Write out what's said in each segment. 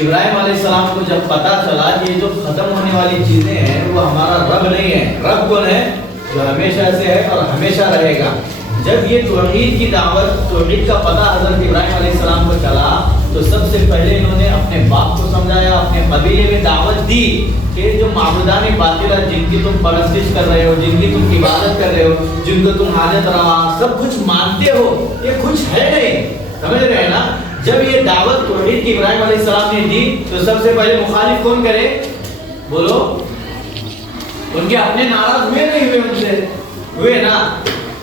ابراہیم علیہ السلام کو جب پتا چلا کہ یہ جو ختم ہونے والی چیزیں ہیں وہ ہمارا رب نہیں ہے، رب کون ہے؟ جو ہمیشہ سے ہے اور ہمیشہ رہے گا۔ جب یہ توحید کی دعوت، توحید کا پتہ حضرت ابراہیم علیہ السلام کو چلا تو سب سے پہلے انہوں نے اپنے باپ کو سمجھایا، اپنے قبیلے میں دعوت دی کہ جو معبودان باطلہ جن کی تم پرستش کر رہے ہو، جن کی تم عبادت کر رہے ہو، جن کو تم حاجت روا سب کچھ مانتے ہو، یہ کچھ ہے نہیں، سمجھ رہے ہیں نا؟ جب یہ دعوت توحید کی ابراہیم علیہ السلام نے دی تو سب سے پہلے مخالف کون کرے؟ بولو، ان کے اپنے ناراض ہوئے نہیں ہوئے؟ ان سے ہوئے نا۔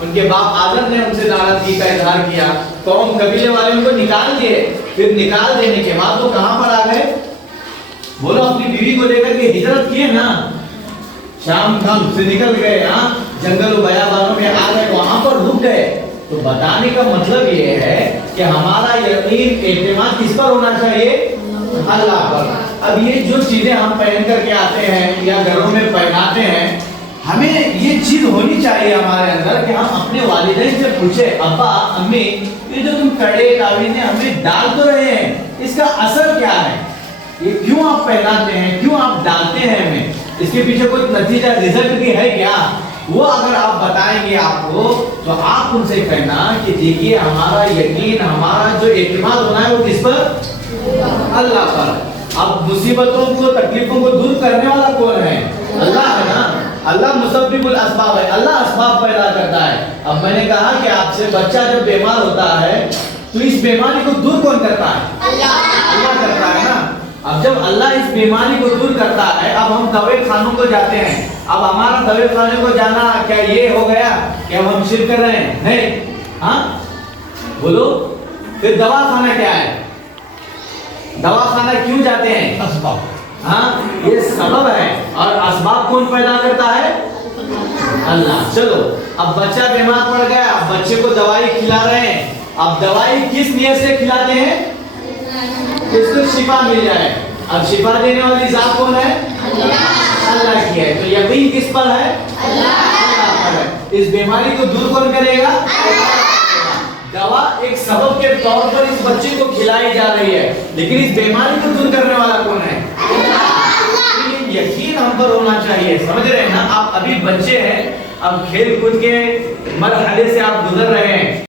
ان کے باپ آدم نے ان سے ناراضگی کا اظہار کیا، قوم قبیلے والے ان کو نکال دیے، پھر نکال دینے کے بعد وہ کہاں پر آ گئے؟ بولو، اپنی بیوی کو لے کر کے ہجرت کیے نا، شام کم سے نکل گئے، ہاں جنگل و بیابانوں میں آ گئے، وہاں پر رک گئے۔ تو بتانے کا مطلب یہ ہے کہ ہمارا یقین اعتماد کس پر ہونا چاہیے؟ اللہ پر۔ اب یہ جو چیزیں ہم پہن کر کے آتے ہیں یا گھروں میں پہناتے ہیں، ہمیں یہ چیز ہونی چاہیے ہمارے اندر کہ ہم اپنے والدین سے پوچھیں، ابا امی یہ جو تم کڑے تعویذیں ہمیں ڈال تو رہے ہیں، اس کا اثر کیا ہے؟ یہ کیوں آپ پہناتے ہیں، کیوں آپ ڈالتے ہیں ہمیں؟ اس کے پیچھے کوئی نتیجہ رزلٹ بھی ہے کیا؟ وہ اگر آپ بتائیں گے آپ کو تو آپ ان سے کہنا کہ دیکھیے ہمارا یقین، ہمارا جو اعتماد ہونا ہے وہ کس پر؟ اللہ پر۔ اب مصیبتوں کو، تکلیفوں کو دور کرنے والا کون ہے؟ اللہ ہے نا۔ اللہ مسبب الاسباب ہے، اللہ اسباب پیدا کرتا ہے۔ اب میں نے کہا کہ آپ سے بچہ جب بیمار ہوتا ہے تو اس بیماری کو دور کون کرتا ہے؟ اللہ کرتا ہے نا۔ اب جب اللہ اس بیماری کو دور کرتا ہے، اب ہم دوا خانوں کو جاتے ہیں، اب ہمارا دوا خانے کو جانا کیا یہ ہو گیا کہ ہم شرک کر رہے ہیں؟ نہیں، ہاں بولو، پھر دوا خانہ کیا ہے؟ دوا خانہ کیوں جاتے ہیں؟ اسباب، ہاں یہ سبب ہے، اور اسباب کون پیدا کرتا ہے؟ اللہ۔ چلو، اب بچہ بیمار پڑ گیا، اب بچے کو دوائی کھلا رہے ہیں، اب دوائی کس نیت سے کھلاتے ہیں؟ اس کو شفا مل جائے۔ اب شفا دینے والی ذات کون ہے؟ اللہ کی ہے۔ تو یقین کس پر ہے؟ اللہ پر ہے۔ اس بیماری کو دور کون کرے گا؟ دوا ایک سبب کے طور پر اس بچے کو کھلائی جا رہی ہے، لیکن اس بیماری کو دور کرنے والا کون ہے؟ یقین ہم پر ہونا چاہیے، سمجھ رہے ہیں نا؟ آپ ابھی بچے ہیں، اب کھیل کود کے مرحلے سے آپ گزر رہے ہیں،